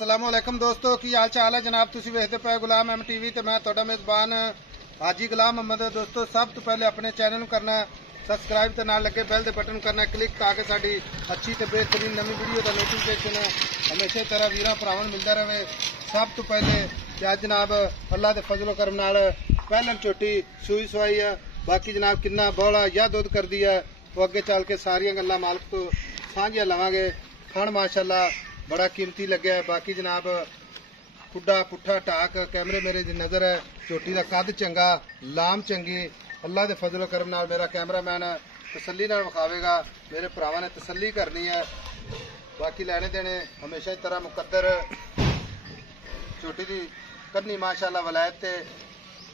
अस्सलामुअलैकुम दोस्तों की हाल चाल है जनाब। तुसी वेखदे पे गुलाम एम टीवी ते मैं तुहाडा मेजबान हाजी गुलाम मोहम्मद। दोस्तों सब तो पहले अपने चैनल करना सबसक्राइब ते नाल लगे बैल दे बटन करना क्लिक ताकि साडी अच्छी ते बेहतरीन नवी वीडियो का नोटिफिकेशन हमेशा तरह वीरां भरावां नूं मिलदा रहे। सब तो पहले अज जनाब अल्लाह के फजलो करम नाल पहलन झोटी सूई सवाई है। बाकी जनाब किन्ना बौला या दुध कर दी है वो अगे चल के सारियां गल्लां मालक तो सांझियां लवांगे। खण माशाअल्लाह बड़ा कीमती लग्या है। बाकी जनाब खुड्डा पुट्ठा टाक कैमरे मेरे दी नज़र है। झोटी का कद चंगा लाम चंगी अल्लाह के फजलो करम नाल मेरा कैमरामैन तसल्ली नाल विखावेगा। मेरे भरावां ने तसल्ली करनी है। बाकी लैने देने हमेशा की तरह मुकद्दर। झोटी की कन्नी माशाअल्लाह वलायत ते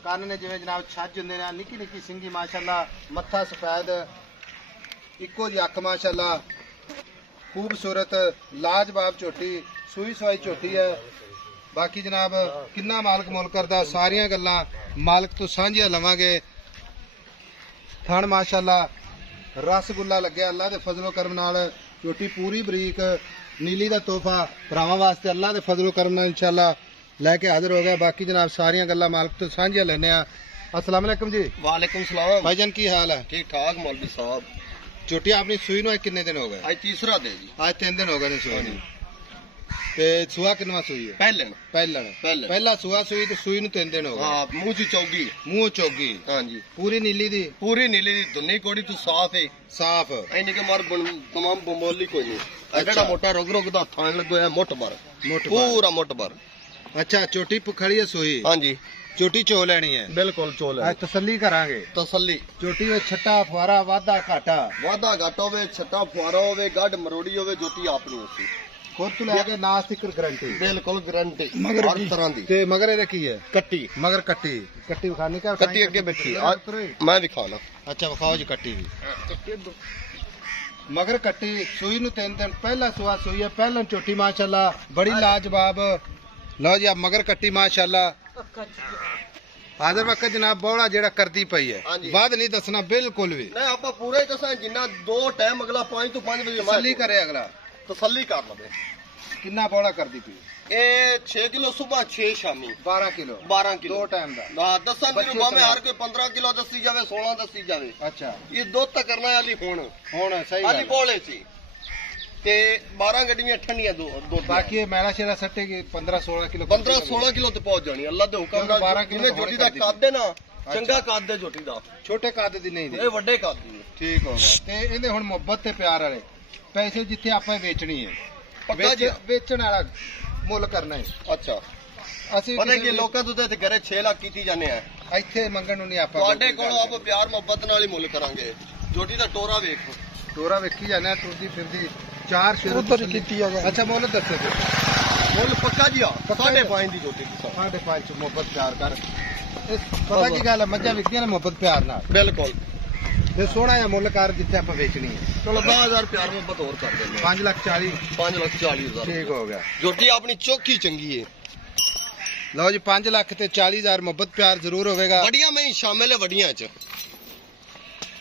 कन्न ने जिवें जनाब छज हुंदे ने निक्की निक्की सिंगी माशाअल्लाह मत्था सफेद इक्को जी अख माशाअल्लाह खूबसूरत लाजवाब झोटी सूई सवाई झोटी है। बाकी जनाब किन्ना मालक मुल करदा सारियां गल्लां मालक तो सांझियां लवांगे। थण माशाअल्लाह रसगुल्ला लग्या अल्लाह दे फजलो करम नाल। झोटी पूरी बरीक नीली दा तोहफा भरावां वास्ते अल्लाह दे फजलो करम नाल इंशाअल्लाह लैके हाजिर हो गया। बाकी जनाब सारियां गल्लां मालक तो सांझियां लैने आ। अस्सलाम वालेकुम जी। वालेकुम सलाम भाईजान की हाल है? ठीक ठाक मौलवी साहब। झोटी आपनी सूई नूं कितने दिन हो गए? आज तीसरा दे जी। आज 3 दिन हो गए ने सूई नूं। ते सुआ किनवा सूई है? पहला सुआ सूई ते सूई नूं 3 दिन हो गए। हां मुंह च चौगी। मुंह चौगी। हां जी पूरी नीली दी धुन्नी कोड़ी तू साफ है। साफ ऐनी के मार तमाम बमोली कोई नहीं। एड़ा मोटा रोग रोग दा थान लगो है मोट भर पूरा मोट भर। अच्छा चोटी खड़ी है सूई? हां जी चोटी चो लेनी है? बिल्कुल चो ले। तसल्ली करांगे। तसल्ली चोटी में छट्टा फुआरा वादा घाटा होवे छट्टा फुआरा होवे गड मरोड़ी होवे झोटी आपनी होसी खुद तो लेके नास तक गारंटी। बिल्कुल गारंटी मगर हर तरह दी। ते मगर एदा की है? कट्टी मगर कट्टी विखानी क्या? कट्टी अगे बैठी मैं दिखाना। अच्छा विखाओ जी कट्टी भी। मगर कट्टी सूई नूं 3 दिन पहला सुआ सूई है। पहलन चोटी माशाअल्लाह बड़ी लाजवाब। लो जी आप मगर कट्टी माशाअल्लाह हाजिर वक्त जनाब बौड़ा जेड़ा करती पई है बाद नहीं दसना बिल्कुल भी नहीं। आप पूरा ही दसा जिन्ना 2 टाइम अगला 5 तो 5 बजे तसल्ली करे अगला तसल्ली कर लवे। किन्ना बौड़ा करती पई? ए 6 किलो सुबह 6 शामी 12 किलो 2 टाइम दा। हां दसन दिन मामे हर कोई 15 किलो दसी जावे 16 दसी जावे। अच्छा ये दूध तक करना वाली हुन सही वाली बोले सी ते 12 गड्डियां ठंडियां दो बाकी मैला शेरा सट्टेगी 15-16 किलो 15-16 किलो ते पहुंच जानी अल्लाह दे हुक्म नाल। 12 किलो झोटी दा कद है ना चंगा कद है झोटी दा। छोटे कद दी नहीं दी ए वड्डे कद दी। ठीक हो गया। ते इहदे हुन मोहब्बत ते प्यार वाले पैसे जिथे आपां बेचनी है पक्का जी बेचण वाला मुल करना है। अच्छा ਅਸੀਂ ਪਤਾ ਕਿ ਲੋਕਾਂ ਤੋਂ ਤੇ ਘਰੇ 6 ਲੱਖ ਕੀਤੀ ਜਾਂਦੇ ਆ ਇੱਥੇ ਮੰਗਣ ਨੂੰ ਨਹੀਂ ਆਪਾਂ ਤੁਹਾਡੇ ਕੋਲ ਆਪ ਪਿਆਰ ਮੁਹੱਬਤ ਨਾਲ ਹੀ ਮੁੱਲ ਕਰਾਂਗੇ। ਝੋਟੀ ਦਾ ਟੋਰਾ ਵੇਖ ਟੋਰਾ ਵੇਖੀ ਜਾਣਾ ਤੁਰਦੀ ਫਿਰਦੀ 4 ਸ਼ੇਰ ਉੱਧਰ ਕੀਤੀ ਆ। ਅੱਛਾ ਮੁੱਲ ਦੱਸੋ ਜੀ। ਮੁੱਲ ਪੱਕਾ ਜੀ ਆ 5.5 ਦੀ ਝੋਟੀ ਦੀ 5.5 ਚ ਮੁਹੱਬਤ ਪਿਆਰ ਕਰ। ਪਤਾ ਕੀ ਗੱਲ ਹੈ ਮੱਝਾਂ ਵਿਕਦੀਆਂ ਨੇ ਮੁਹੱਬਤ ਪਿਆਰ ਨਾਲ। ਬਿਲਕੁਲ ਤੇ ਸੋਹਣਾ ਜਿਹਾ ਮੁੱਲ ਕਰ ਜਿੱਥੇ ਆਪਾਂ ਵੇਚਣੀ ਹੈ। ਚਲੋ 10000 ਪਿਆਰ ਮੁਹੱਬਤ ਹੋਰ ਕਰ ਦਿੰਦੇ 5,40,000 ਠੀਕ ਹੋ ਗਿਆ। ਝੋਟੀ ਆਪਣੀ ਚੋਖੀ ਚੰਗੀ ਹੈ। ਲਓ ਜੀ 5 ਲੱਖ ਤੇ 40,000 ਮੁਹੱਬਤ ਪਿਆਰ ਜ਼ਰੂਰ ਹੋਵੇਗਾ। ਵੱਡੀਆਂ ਮੈਂ ਸ਼ਾਮਿਲ ਹੈ ਵੱਡੀਆਂ ਚ।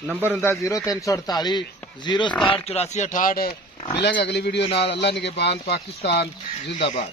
ਨੰਬਰ ਹੁੰਦਾ 0348 067 84 68। ਮਿਲਾਂਗੇ ਅਗਲੀ ਵੀਡੀਓ ਨਾਲ। ਅੱਲਾ ਨਿਗਹਿਬਾਨ। ਪਾਕਿਸਤਾਨ ਜ਼ਿੰਦਾਬਾਦ।